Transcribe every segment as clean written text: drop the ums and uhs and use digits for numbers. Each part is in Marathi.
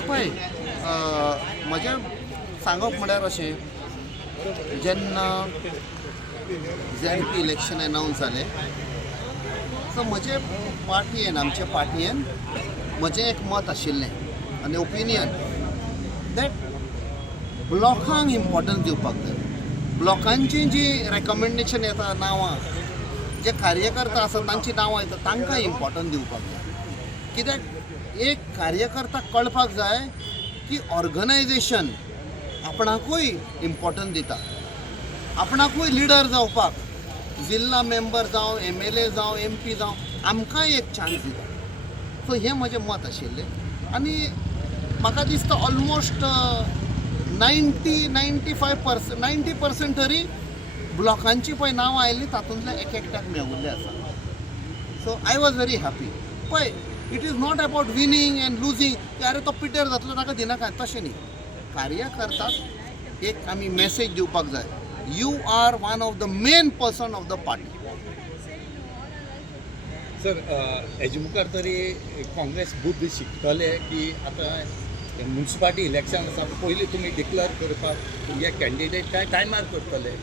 पळय म्हजें सांगप म्हळ्यार अशें, जेन्ना ZP इलेक्शन अनावन्स जालें सो म्हजे पार्टयेन, आमचे पार्टयेन म्हजें एक मत आशिल्लें आनी ओपिनियन दॅट ब्लॉकांक इम्पॉर्टन्स दिवपाक जाय. ब्लॉकांची जी रेकमेंडेशन येता, नांवां, जे कार्यकर्ता आसात तांची नांवां येता तांकां इम्पॉर्टन्स दिवपाक जाय. कित्याक एक कार्यकर्ता कळपाक जाय की ऑर्गनायझेशन आपणाकूय इम्पॉर्टन्स दिता, आपणाकूय लिडर जावपाक, जिल्ला मेंबर जावं, MLA जावं, MP जावं, आमकांय एक चान्स दिता. सो हें म्हजें मत आशिल्लें आनी म्हाका दिसता ऑलमोस्ट 90% तरी ब्लॉकांची पळय नांवां आयिल्लीं तातूंतल्या एक एकट्याक मेळिल्लें आसा. So I was very happy. पळय, it is not about winning and losing की अरे तो पिड्ड्यार जातलो ताका दिनाका, तशें न्ही. कार्यकर्त्याक एक आमी मॅसेज दिवपाक जाय, you are one of the main person of the party. Sir, हेजे मुखार तरी काँग्रेस बुद्ध शिकतले की आतां म्युन्सिपालिटी इलेक्शन आसा पयलीं तुमी डिक्लेअर करपाक हे कॅन्डिडेट काय टायमार करतले?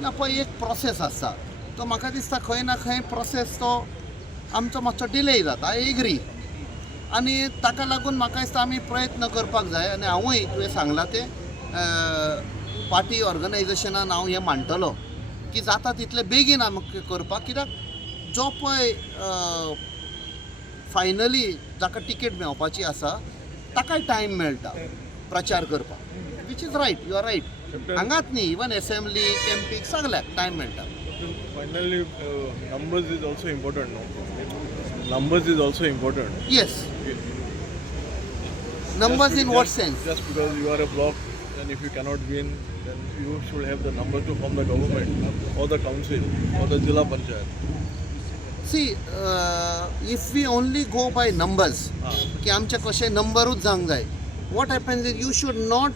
ना पळय, एक प्रोसेस आसा तो म्हाका दिसता खंय ना खंय प्रोसेस तो आमचो मातसो डिले जाता. I agree. आनी ताका लागून म्हाका दिसता आमी प्रयत्न करपाक जाय. आनी हांवूय तुवें सांगलां तें पार्टी ऑर्गनायझेशनान हांव हें मांडटलो की जाता तितले बेगीन आमकां करपाक. कित्याक जो पळय फायनली जाका टिकेट मेळपाची आसा ताकाय टायम मेळटा प्रचार करपाक, which is right. You are right. हांगाच न्ही, इवन असेंब्ली, कॅम्पीक सगल्याक टायम मेळटा. Finally, numbers is also important, no? Numbers is also important. Yes. Numbers in what sense? Just because you are a block, and if you cannot win, then you should have the numbers to form the government or the council or the Jilla Panchayat. See, if we only go by numbers, की आमचे कशे नंबरूच जावंक जाय, what happens is you should not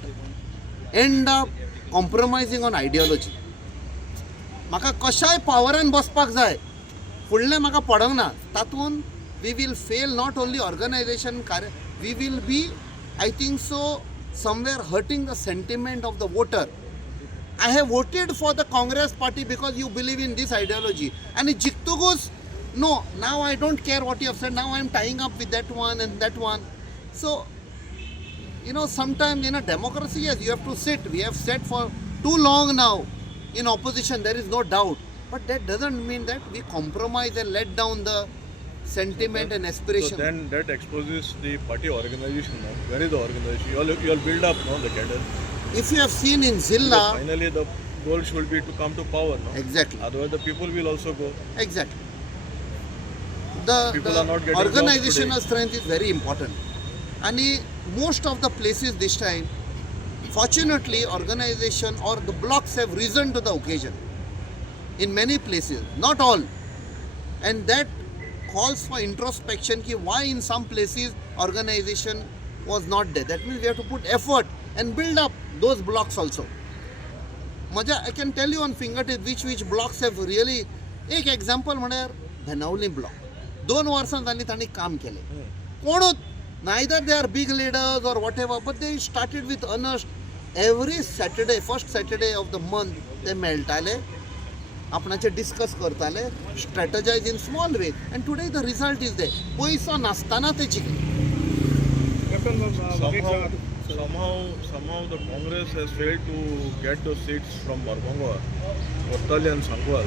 end up compromising on ideology. म्हाका कशाय पावरान बसपाक जाय, फुडलें म्हाका पडोंक ना. तातूंत we will fail not only organisation, we will be, I think so, somewhere hurting the sentiment of the voter. I have voted for the Congress party because you believe in this ideology. And jiktugus, no, now I don't care what you have said, now I am tying up with that one and that one. So, sometimes in a democracy, yes, you have to sit. We have sat for too long now in opposition, there is no doubt. But that doesn't mean that we compromise and let down the sentiment and aspiration. So then that exposes the party organization, no? Where is the organization? You all build up, no, the cadre. If you have seen in Zilla, Finally, the goal should be to come to power, no? exactly. Otherwise, the people will also go. Exactly. The People are not getting organizational jobs strength is very important. And most of the places this time, fortunately, organization or the blocks have risen to the occasion. In many places, not all. And that calls for introspection ki why in some places organization was not there. That means we have to put effort and build up those blocks also. I can tell you on fingertips which blocks have really. एक example म्हळ्यार Benavli block. 2 वर्सां जालीं तांणी काम केलें. कोणूच, neither they are big leaders or whatever, but they started with earnest. Every Saturday, first Saturday of the month, ते मेळटाले, आपणाचे डिस्कस करताले, strategies in small way, and today the result is there. पयसो नासतना ते जिखले. Somehow the Congress has failed to get those seats from Barbangwa, Kottali and Sangwal.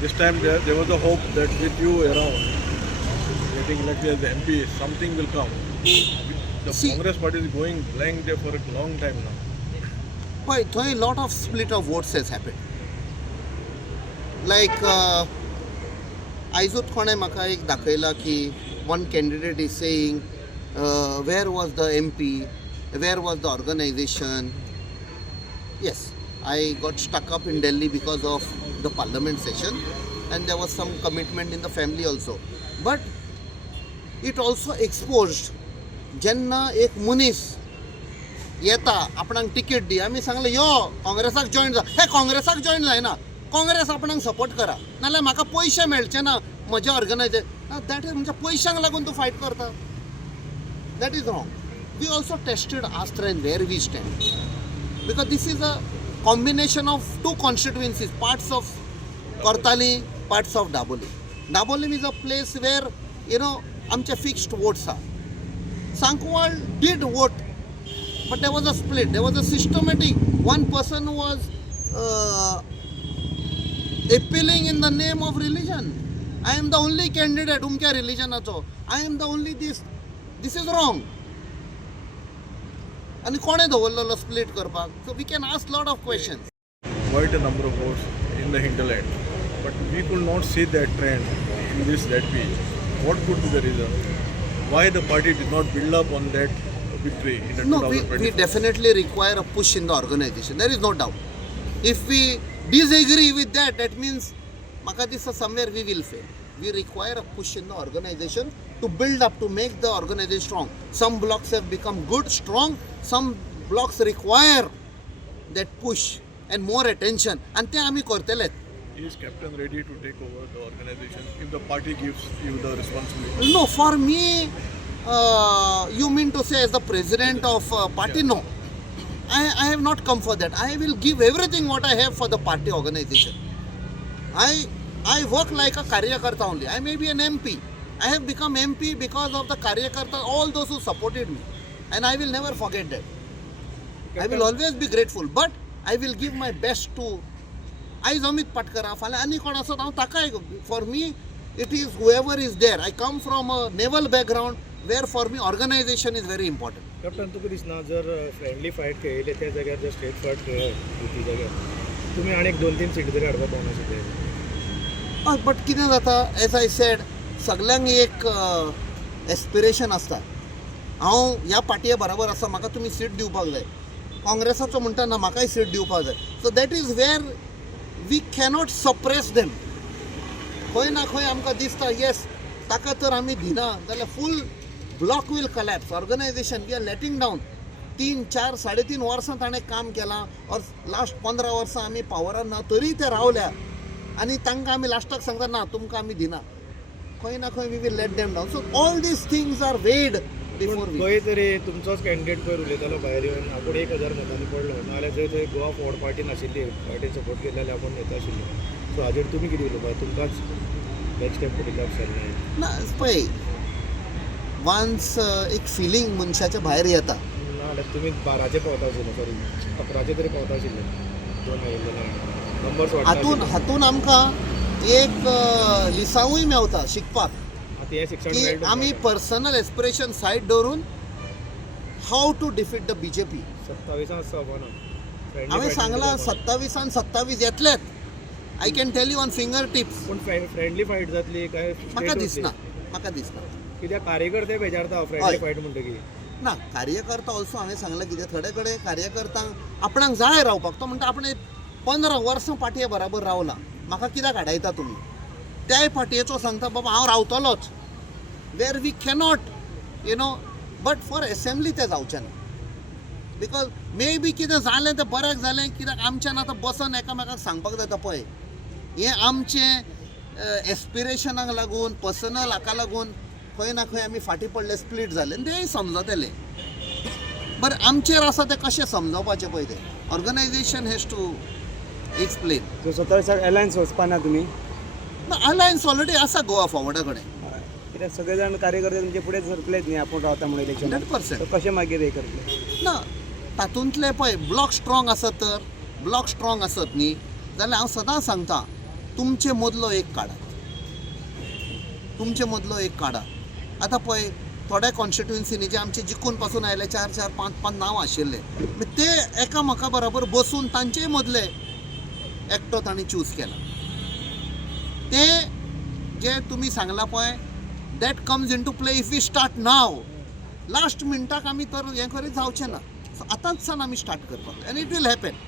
This time there was a hope that with you around, getting elected as the MP, something will come. The Congress party is going blank there for a long time now. But a lot of split of votes has happened. Like आयजूच कोणें म्हाका एक दाखयला की one candidate is saying where was the MP, where was the organization. Yes, I got stuck up in Delhi because of the parliament session and there was some commitment in the family also. But it also exposed, जेन्ना एक मनीस येता आपणाक टिकेट दी, आमी सांगलें यो काँग्रेसाक जॉयन जा. हे काँग्रेसाक जॉयन जायना, काँग्रेस आपणाक सपोर्ट करा, नाल्यार म्हाका पयशे मेळचे ना म्हज्या ऑर्गनायझेशन. दॅट इज म्हणजे पयशांक लागून तूं फायट करता. That is wrong. we also tested our strength where we stand. Because this is a combination of two constituencies, parts of Kortali, parts of Daboli. Daboli is a place where, amche fixed votes are. Sankwal did vote, but there was a split. There was a systematic. One person was appealing in the name of religion. I am the only candidate. Umkya religion acho. I am the only this. This is wrong. And कोणे दवरलेलो split करपाक? So we can ask lot of questions. Quite a number of votes in the hinterland. But we could not see that trend in this ZP. What could be the reason? Why the party did not build up on that victory in the No, we 2024? definitely require a push in the organization. There is no doubt. If we disagree with that, that means Makadisa somewhere we will fail. We require a push in the organization to build up, to make the organization strong. Some blocks have become good, strong. Some blocks require that push and more attention. And ते आम्ही करतलेत. Is Captain ready to take over the organization if the party gives you the responsibility? No, for me, you mean to say as the president of party? No. I have not come for that. I will give everything what I have for the party organization. I work like a Karyakarta only. I may be an MP. I have become MP because of the Karyakarta, all those who supported me. And I will never forget that. I will always be grateful. But I will give my best to आयज अमित पाटकरा फाल्यां आनी कोण आसत हांव ताकाय for me it is however is there I come from a naval background where for me organisation is very important. Captain तुका दिसना जर फ्रेंडली फायट खेळिल्ले त्या जाग्यार जर स्टेट फायट खेळ्ळे युती जाग्यार तुमी आनीक 2-3 सीट तरी हाडपाक पावना आशिल्ले. बट कितें जाता एज आय सेड सगल्यांक एक एस्पिरेशन आसता. हांव ह्या पार्टये बरोबर आसा म्हाका तुमी सीट दिवपाक जाय. काँग्रेसाचो म्हणटा ना म्हाकाय सीट दिवपाक जाय. So that is where we cannot suppress them. खंय ना खंय आमकां दिसता येस ताका तर आमी दिना जाल्यार full block will collapse. Organisation we are letting down. 3-4 3.5 वर्सां ताणें काम केलां और लास्ट 15 वर्सां आमी पावरान ना तरी ते रावल्या आनी तांकां आमी लास्टाक सांगता ना तुमकां आमी दिना. खंय ना खंय we will let them down. So all these things are weighed before we. खंय तरी तुमचोच कॅन्डिडेट पळय उलयतालो भायर येवन आपूण 1000 मतांनी पडलो नाजाल्यार जर थंय गोवा फॉर्ड पार्टी नाशिल्ली पार्टीन सपोर्ट केले जाल्यार आपूण नेता आशिल्ले. सो हाजेर तुमी कितें उलोवपा तुमकांच नेक्स्ट स्टेप फुडें जावंक ना पळय वन्स एक फिलींग मनशाच्या भायर येता. नाजाल्यार तुमी 12चेर पावता आशिल्ले सॉरी 11चेर तरी पावता आशिल्ले 2 मेळिल्ले नंबर्स हातून आमकां एक लिसांवूय मेवता शिकपाक हे शिक्षण की आमी पर्सनल एस्पिरेशन सायड दवरून how to defeat the BJP. 27 आसा ना हांवें सांगलां 27 येतलेच. I can tell you on finger tips. पूण फ्रेंडली फायट जातली काय म्हाका दिसना कित्याक कार्यकर्ते बेजारता फ्रेंडली फायट म्हणटकीर. ना कार्यकर्ता ऑल्सो हांवें सांगलां कितें थोडे कडेन कार्यकर्तांक आपणाक जाय रावपाक. तो म्हणटा आपणें 15 वर्सां पाटये बराबर रावला म्हाका कित्याक हाडयता तुमी. त्याय पाटयेचो सांगता बाबा हांव रावतलोच. Where we cannot but for assembly ते जावचें ना. बिकॉज मे बी कितें जालें तें बरें जालें कित्याक आमच्यान आतां बसून एकामेकाक सांगपाक जाता पळय हें आमचें एस्पिरेशनाक लागून पर्सनल हाका लागून खंय ना खंय आमी फाटीं पडले स्प्लीट जाले तेंय समजतलें. बरें आमचेर आसा तें कशें समजोवपाचें पळय तें organisation has to explain. So 27 alliance वचपा ना तुमी. अलायन्स ऑलरेडी आसा गोवा फॉर्वर्डा कडेन. कित्याक सगळे जाण कार्यकर्ते तुमचे फुडें सरतलेच न्ही आपूण रावता म्हणून इलेक्शन 100%. कशें मागीर हे करतले. ना तातूंतले पळय ब्लॉक स्ट्रॉंग आसत तर ब्लॉक स्ट्रॉंग आसत न्ही जाल्यार हांव सदां सांगता तुमचे मदलो एक काडात. तुमचे मदलो एक काडात. आतां पळय थोड्या कॉन्स्टिट्युएन्सीनी जे आमचे जिखून पासून आयले 4-4 5-5 नांव आशिल्ले ते एकामेका बरोबर बसून तांचे मदले एकटो तांणी चूज केला. ते जे तुमी सांगला पळय that comes into play if we start नाव. लास्ट मिनटाक आमी तर हें करीत जावचें ना. आतांच सावन आमी स्टार्ट करपाक एंड इट वील हॅपन.